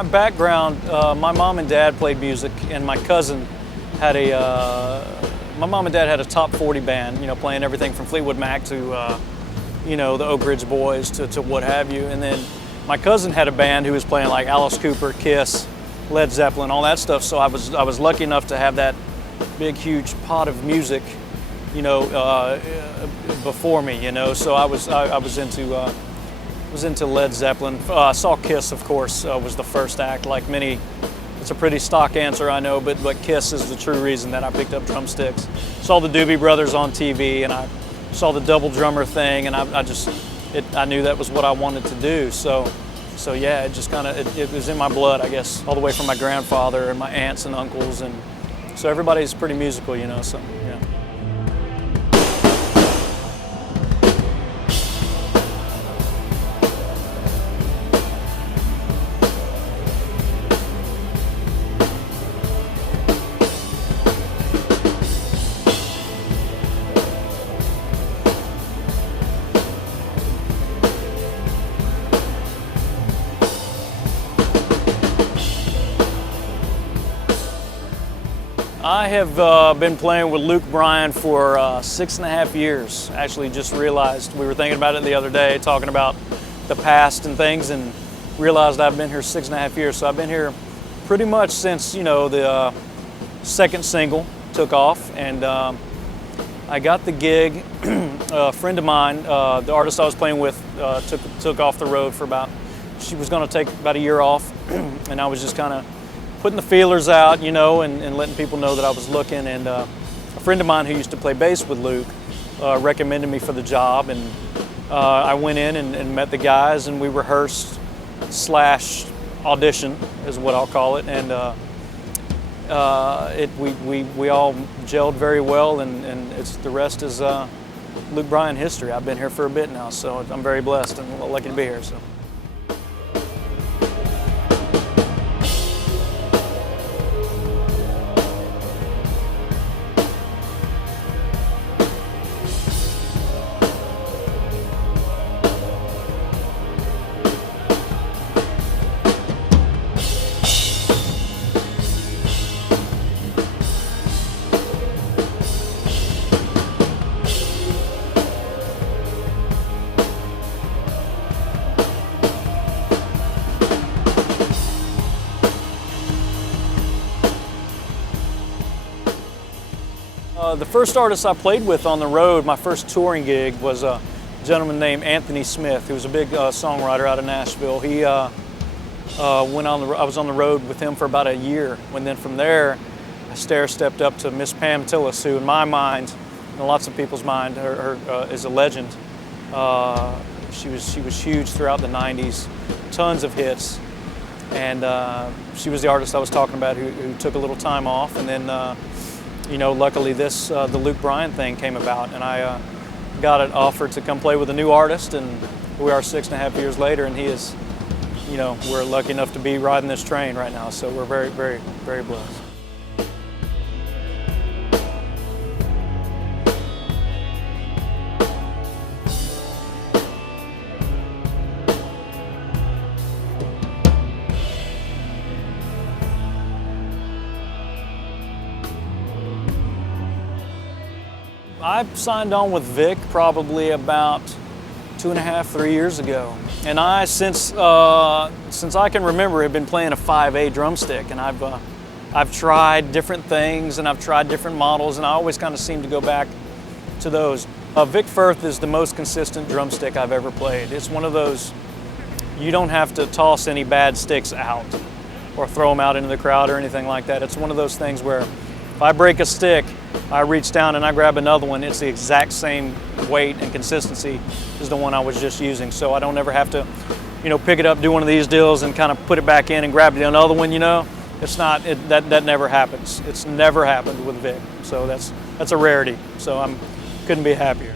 My background, my mom and dad played music, and my cousin had my mom and dad had a top 40 band, you know, playing everything from Fleetwood Mac to, you know, the Oak Ridge Boys to what have you. And then my cousin had a band who was playing like Alice Cooper, Kiss, Led Zeppelin, all that stuff. So I was lucky enough to have that big, huge pot of music, you know, before me, you know. So I was into Led Zeppelin. Saw Kiss, of course, was the first act. Like many, it's a pretty stock answer, I know, but Kiss is the true reason that I picked up drumsticks. Saw the Doobie Brothers on TV, and I saw the double drummer thing, and I knew that was what I wanted to do. So yeah, it just kind of, it was in my blood, I guess, all the way from my grandfather and my aunts and uncles, and so everybody's pretty musical, you know, so yeah. I have been playing with Luke Bryan for 6.5 years. Actually, just realized, we were thinking about it the other day, talking about the past and things, and realized I've been here 6.5 years. So I've been here pretty much since, you know, the second single took off, and I got the gig. A friend of mine, the artist I was playing with, took off the road for she was going to take about a year off, and I was just kind of putting the feelers out, you know, and letting people know that I was looking. And a friend of mine who used to play bass with Luke recommended me for the job, and I went in and met the guys, and we rehearsed / audition is what I'll call it, and we all gelled very well, and the rest is Luke Bryan history. I've been here for a bit now, so I'm very blessed and lucky to be here. So. The first artist I played with on the road, my first touring gig, was a gentleman named Anthony Smith, who was a big songwriter out of Nashville. He I was on the road with him for about a year, and then from there, I stair-stepped up to Miss Pam Tillis, who in my mind, and lots of people's mind, is a legend. She was huge throughout the 90s, tons of hits, and she was the artist I was talking about who took a little time off, and then you know, luckily the Luke Bryan thing came about, and I got an offer to come play with a new artist, and we are 6.5 years later, and he is, you know, we're lucky enough to be riding this train right now, so we're very, very, very blessed. I signed on with Vic probably about 2.5, 3 years ago, and I, since I can remember, have been playing a 5/8 drumstick, and I've tried different things, and I've tried different models, and I always kind of seem to go back to those. Vic Firth is the most consistent drumstick I've ever played. It's one of those, you don't have to toss any bad sticks out or throw them out into the crowd or anything like that. It's one of those things where if I break a stick, I reach down and I grab another one, it's the exact same weight and consistency as the one I was just using. So I don't ever have to, you know, pick it up, do one of these deals and kind of put it back in and grab the other one, you know. It's not, that never happens. It's never happened with Vic. So that's a rarity. So couldn't be happier.